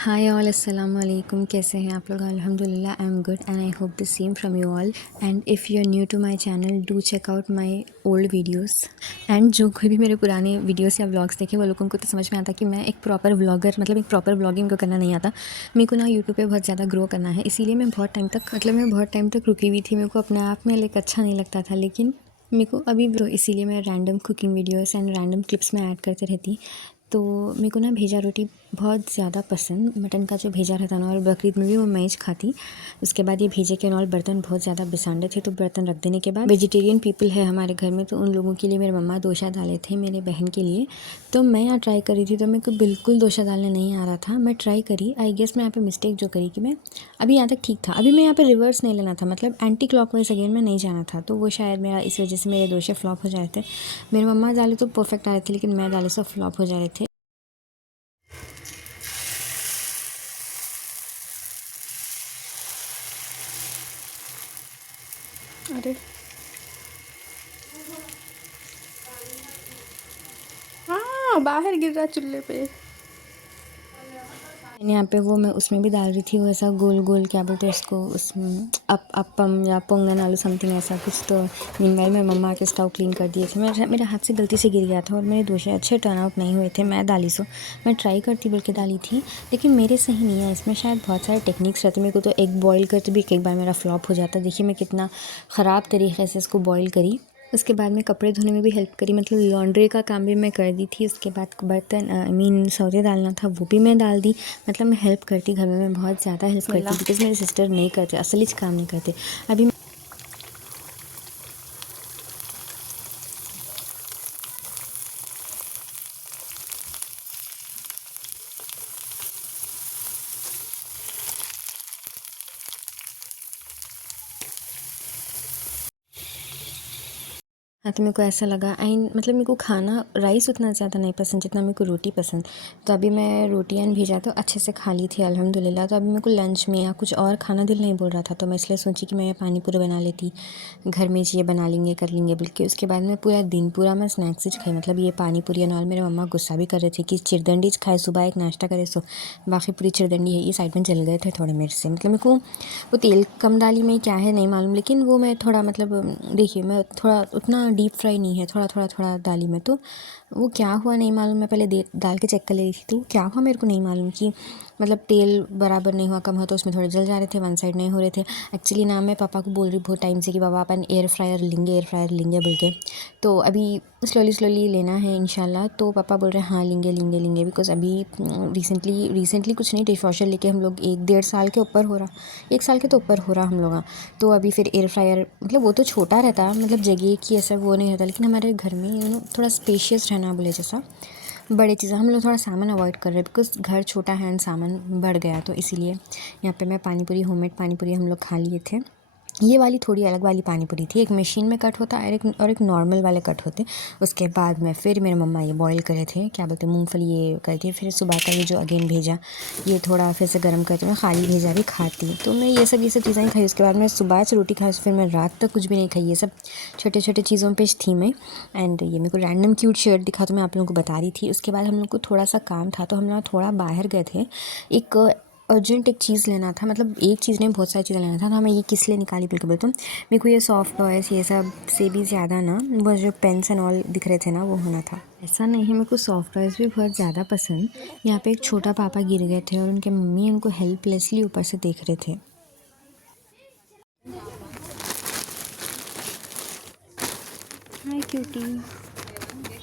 Hi all, अस्सलाम वालेकुम। कैसे हैं आप लोग? अल्हम्दुलिल्लाह I am good and I hope the same from you all. And if you are new to my channel do check out my old videos. एंड जो कोई भी मेरे पुराने वीडियोस या व्लॉग्स देखे वो लोगों को तो समझ में आता कि मैं एक प्रॉपर व्लॉगर, मतलब एक प्रॉपर व्लॉगिंग को करना नहीं आता। मेरे को ना यूट्यूब पे बहुत ज़्यादा ग्रो करना है, इसीलिए मैं बहुत टाइम तक रुकी हुई थी। मेरे को अपने आप में लाइक अच्छा नहीं लगता था, लेकिन मेरे को अभी तो इसीलिए मैं random cooking videos and random clips में ऐड करते रहती। तो मेरे को ना भेजा रोटी बहुत ज़्यादा पसंद, मटन का जो भेजा रहता ना, और बकरीद में भी वो मैं ही खाती। उसके बाद ये भेजे के और बर्तन बहुत ज़्यादा बिसांडे थे, तो बर्तन रख देने के बाद वेजिटेरियन पीपल है हमारे घर में, तो उन लोगों के लिए मेरे मम्मा दोशा डाले थे मेरे बहन के लिए। तो मैं यहाँ ट्राई करी थी, तो मेरे को बिल्कुल दोशा डालने नहीं आ रहा था। मैं ट्राई करी, आई गेस मैं यहाँ पे मिस्टेक जो करी कि मैं अभी यहाँ तक ठीक था, अभी मैं यहाँ पे रिवर्स नहीं लेना था, मतलब एंटी क्लॉकवाइज अगेन में नहीं जाना था। तो वो शायद मेरा इस वजह से मेरे दोशे फ्लॉप हो जाए थे। मेरी मम्मा डाले तो परफेक्ट आ रहे थे, लेकिन मैं डाले सब फ्लॉप हो जा रहे थे। अरे हाँ, बाहर गिर रहा चूल्हे पे। यहाँ पे वो मैं उसमें भी डाल रही थी, वो ऐसा गोल गोल क्या बोलते हैं उसको, उसमें अपम या पोंगन आलू समथिंग ऐसा कुछ। तो मीनवाइल में मम्मा के स्टोव क्लीन कर दिए थे। मेरे हाथ से गलती से गिर गया था और मेरे दोशे अच्छे टर्न आउट नहीं हुए थे। मैं डाली सो मैं ट्राई करती बोल के डाली थी, लेकिन मेरे सही नहीं है। इसमें शायद बहुत सारे टेक्निक्स रहते। मेरे को तो एग बॉईल करते भी एक बार मेरा फ्लॉप हो जाता। देखिए मैं कितना ख़राब तरीके से इसको बॉईल करी। उसके बाद में कपड़े धोने में भी हेल्प करी, मतलब लॉन्ड्री का काम भी मैं कर दी थी। उसके बाद बर्तन आई मीन सौदे डालना था वो भी मैं डाल दी। मतलब मैं हेल्प करती घर में, मैं बहुत ज़्यादा हेल्प करती, बिकॉज़ मेरे सिस्टर नहीं करते, असली काम नहीं करते। अभी हाँ, तो मेरे को ऐसा लगा मतलब मेरे को खाना राइस उतना ज़्यादा नहीं पसंद जितना मेरे को रोटी पसंद। तो अभी मैं रोटियाँ भेजा तो अच्छे से खा ली थी अल्हम्दुलिल्लाह। तो अभी मेरे को लंच में या कुछ और खाना दिल नहीं बोल रहा था, तो मैं इसलिए सोची कि मैं पानी पूरी बना लेती, घर में ये बना लेंगे कर लेंगे बोल के। उसके बाद में पूरा दिन पूरा मैं स्नैक्स ही खाई, मतलब ये पानी पूरी और मेरे मम्मा गुस्सा भी कर रहे थे कि चिरदंडी खाए, सुबह एक नाश्ता करे सो बाकी पूरी चिरदंडी है। ये साइड में जल गए थे थोड़े मेरे से, मतलब मेरे को वो तेल कम डाली में क्या है नहीं मालूम, लेकिन वो मैं थोड़ा मतलब देखिए मैं थोड़ा उतना डीप फ्राई नहीं है, थोड़ा डाली में, तो वो क्या हुआ नहीं मालूम। मैं पहले डाल के चेक कर ले रही थी, तो क्या हुआ मेरे को नहीं मालूम कि मतलब तेल बराबर नहीं हुआ, कम हुआ, तो उसमें थोड़े जल जा रहे थे, वन साइड नहीं हो रहे थे। एक्चुअली ना मैं पापा को बोल रही बहुत टाइम से कि पापा अपन एयर फ्रायर लेंगे बोल के। तो अभी स्लोली लेना है इंशाल्लाह। तो पापा बोल रहे हैं हाँ लेंगे, बिकॉज़ अभी रिसेंटली कुछ नहीं, डिश वॉशर लेके हम लोग 1-1.5 साल के ऊपर हो रहा, 1 साल के तो ऊपर हो रहा हम लोग। तो अभी फिर एयर फ्रायर, मतलब वो तो छोटा रहता है, मतलब जगह की ऐसा वो नहीं रहता, लेकिन हमारे घर में थोड़ा स्पेशियस रहना बोले जैसा बड़े चीज़ें हम लोग थोड़ा सामान अवॉइड कर रहे हैं, बिकॉज़ घर छोटा है एंड सामान बढ़ गया। तो इसीलिए यहाँ पे मैं पानी पूरी, होममेड पानी पूरी हम लोग खा लिए थे। ये वाली थोड़ी अलग वाली पानी पूरी थी, एक मशीन में कट होता है और एक नॉर्मल वाले कट होते। उसके बाद में फिर मेरे मम्मा ये बॉईल करे थे, क्या बोलते हैं, मूंगफली ये करके। फिर सुबह का ये जो अगेन भेजा, ये थोड़ा फिर से गर्म करके मैं खाली भेजा भी खाती। तो मैं ये सब चीज़ें खाई। उसके बाद मैं सुबह से रोटी खाई, फिर मैं रात तक कुछ भी नहीं खाई। ये सब छोटे छोटे चीज़ों पे थी मैं। एंड ये मेरे को रैंडम क्यूट शर्ट दिखा, तो मैं आप लोगों को बता रही थी। उसके बाद हम लोग को थोड़ा सा काम था, तो हम लोग थोड़ा बाहर गए थे। एक अर्जेंट एक चीज़ लेना था, मतलब एक चीज़ नहीं बहुत सारी चीज़ें लेना था। तो हमें ये किस लिए निकाली बिल्कुल बोलते हूँ, मेरे को ये सॉफ्ट टॉयस ये सब से भी ज़्यादा ना वो जो पेन्स एंड ऑल दिख रहे थे ना, वो होना था। ऐसा नहीं है, मेरे को सॉफ्ट टॉयस भी बहुत ज़्यादा पसंद। यहाँ पे एक छोटा पापा गिर गए थे और उनके मम्मी उनको हेल्पलेसली ऊपर से देख रहे थे। हाय क्यूटी।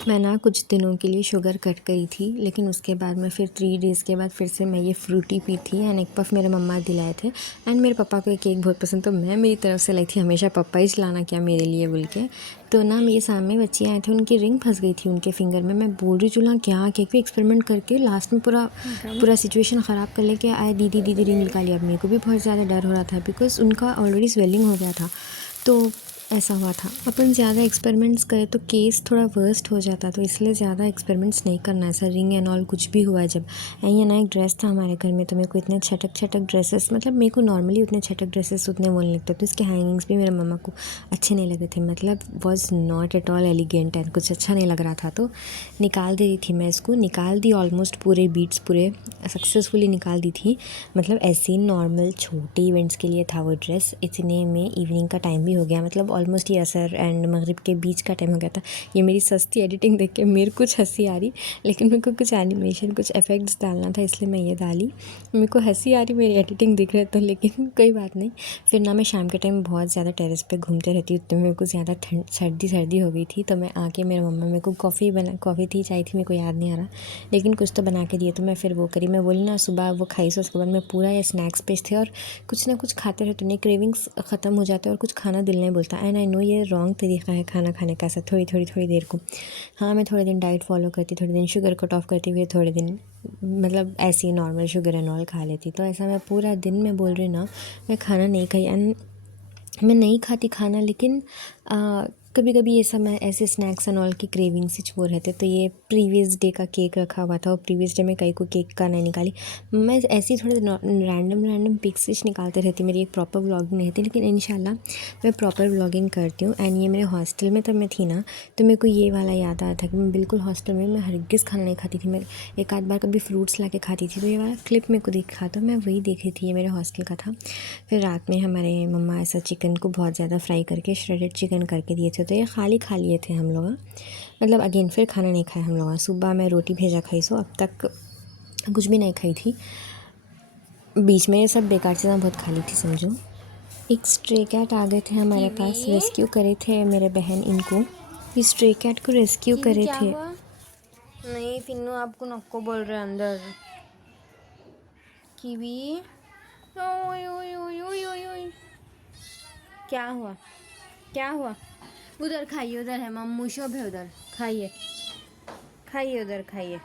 मैं ना कुछ दिनों के लिए शुगर कट करी थी, लेकिन उसके बाद मैं फिर 3 डेज़ के बाद फिर से मैं ये फ्रूटी पी थी। एंड एक पफ मेरे मम्मा दिलाए थे। एंड मेरे पापा को ये केक बहुत पसंद, तो मैं मेरी तरफ से लाई थी, हमेशा पापा ही चलाना क्या मेरे लिए बोल के। तो ना मेरे सामने बच्चे आए थे, उनकी रिंग फंस गई थी उनके फिंगर में। मैं बोल रही चूल्हा क्या केक पे एक्सपेरिमेंट करके लास्ट में पूरा सिचुएशन ख़राब कर लेके आए। दीदी रिंग निकाली। अब मेरे को भी बहुत ज़्यादा डर हो रहा था, बिकॉज़ उनका ऑलरेडी स्वेलिंग हो गया था। तो ऐसा हुआ था। अपन ज़्यादा एक्सपेरिमेंट्स करें तो केस थोड़ा वर्स्ट हो जाता, तो इसलिए ज़्यादा एक्सपेरिमेंट्स नहीं करना। ऐसा रिंग एंड ऑल कुछ भी हुआ है जब। ये ना एक ड्रेस था हमारे घर में, तो मेरे को इतने छटक छटक ड्रेसेस, मतलब मेरे को नॉर्मली उतने छटक ड्रेसेस उतने वो नहीं लगते, तो इसके हैंगिंग्स भी मेरे मम्मा को अच्छे नहीं लगे थे, मतलब was not at all elegant and कुछ अच्छा नहीं लग रहा था। तो निकाल दे रही थी मैं इसको, निकाल दी ऑलमोस्ट पूरे बीट्स पूरे सक्सेसफुली निकाल दी थी। मतलब ऐसे ही नॉर्मल छोटे इवेंट्स के लिए था वो ड्रेस। इतने में इवनिंग का टाइम भी हो गया, मतलब ऑलमोस्ट ये असर एंड मगरिब के बीच का टाइम हो गया था। ये मेरी सस्ती एडिटिंग देख के मेरे कुछ हंसी आ रही, लेकिन मेरे को कुछ एनिमेशन कुछ इफेक्ट्स डालना था, इसलिए मैं ये डाली। मेरे को हंसी आ रही मेरी एडिटिंग दिख रहे तो, लेकिन कोई बात नहीं। फिर ना मैं शाम के टाइम बहुत ज़्यादा टेरेस पे घूमते रहती हूँ, तो मेरे को ज़्यादा ठंड सर्दी हो गई थी, तो मैं आके मेरे मम्मा मेरे को कॉफ़ी थी चाय थी मेरे को याद नहीं आ रहा, लेकिन कुछ तो बना के दिए, तो मैं फिर वो करी। मैं बोली ना सुबह वो खाई, सो उसके बाद मैं पूरा ये स्नैक्स पेज थे, और कुछ ना कुछ खाते रहते नहीं, क्रेविंग्स ख़त्म हो जाते हैं और कुछ खाना दिल नहीं बोलता। एंड आई नो ये रॉन्ग तरीका है खाना खाने का, ऐसा थोड़ी देर को। हाँ, मैं थोड़े दिन डाइट फॉलो करती, थोड़े दिन शुगर कट ऑफ करती, फिर थोड़े दिन मतलब ऐसे ही नॉर्मल शुगर एंड ऑल खा लेती। तो ऐसा मैं पूरा दिन मैं बोल रही ना, मैं खाना नहीं खाई। एंड मैं नहीं खाती खाना, लेकिन कभी कभी ये सब मैं ऐसे स्नैक्स एंड ऑल की क्रेविंग से वो रहते। तो ये प्रीवियस डे का केक रखा हुआ था, और प्रीवियस डे में कई को केक का नहीं निकाली। मैं ऐसे ही थोड़े रैंडम पिक्स निकालते रहती, मेरी एक प्रॉपर व्लॉगिंग नहीं थी, लेकिन इंशाल्लाह मैं प्रॉपर व्लॉगिंग करती हूँ। एंड ये मेरे हॉस्टल में तब मैं थी ना, तो मेरे को ये वाला याद आया था कि मैं बिल्कुल हॉस्टल में मैं हरगिज़ खाना नहीं खाती थी। मैं एक आध बार कभी फ्रूट्स ला के खाती थी, तो ये वाला क्लिप मेरे को दिखा, तो मैं वही देख रही थी, ये मेरे हॉस्टल का था। फिर रात में हमारे मम्मा ऐसा चिकन को बहुत ज़्यादा फ्राई करके श्रेडेड चिकन करके दिए थे, तो ये खाली खा लिए थे हम लोग। मतलब अगेन फिर खाना नहीं खाया हम लोग। सुबह मैं रोटी भेजा खाई, सो अब तक कुछ भी नहीं खाई थी। बीच में ये सब बेकार चीज़ें बहुत खा ली थी समझो। एक स्ट्रे कैट आ गए थे हमारे पास, रेस्क्यू करे थे मेरे बहन इनको। इस स्ट्रे कैट को रेस्क्यू करे थे। नहीं फिन्नू आपको नक्को बोल रहे अंदर। कीवी, ओय ओय ओय ओय ओय ओय, क्या हुआ क्या हुआ? उधर खाइए, उधर है मम्मू शोभ है, उधर खाइए खाइए, उधर खाइए।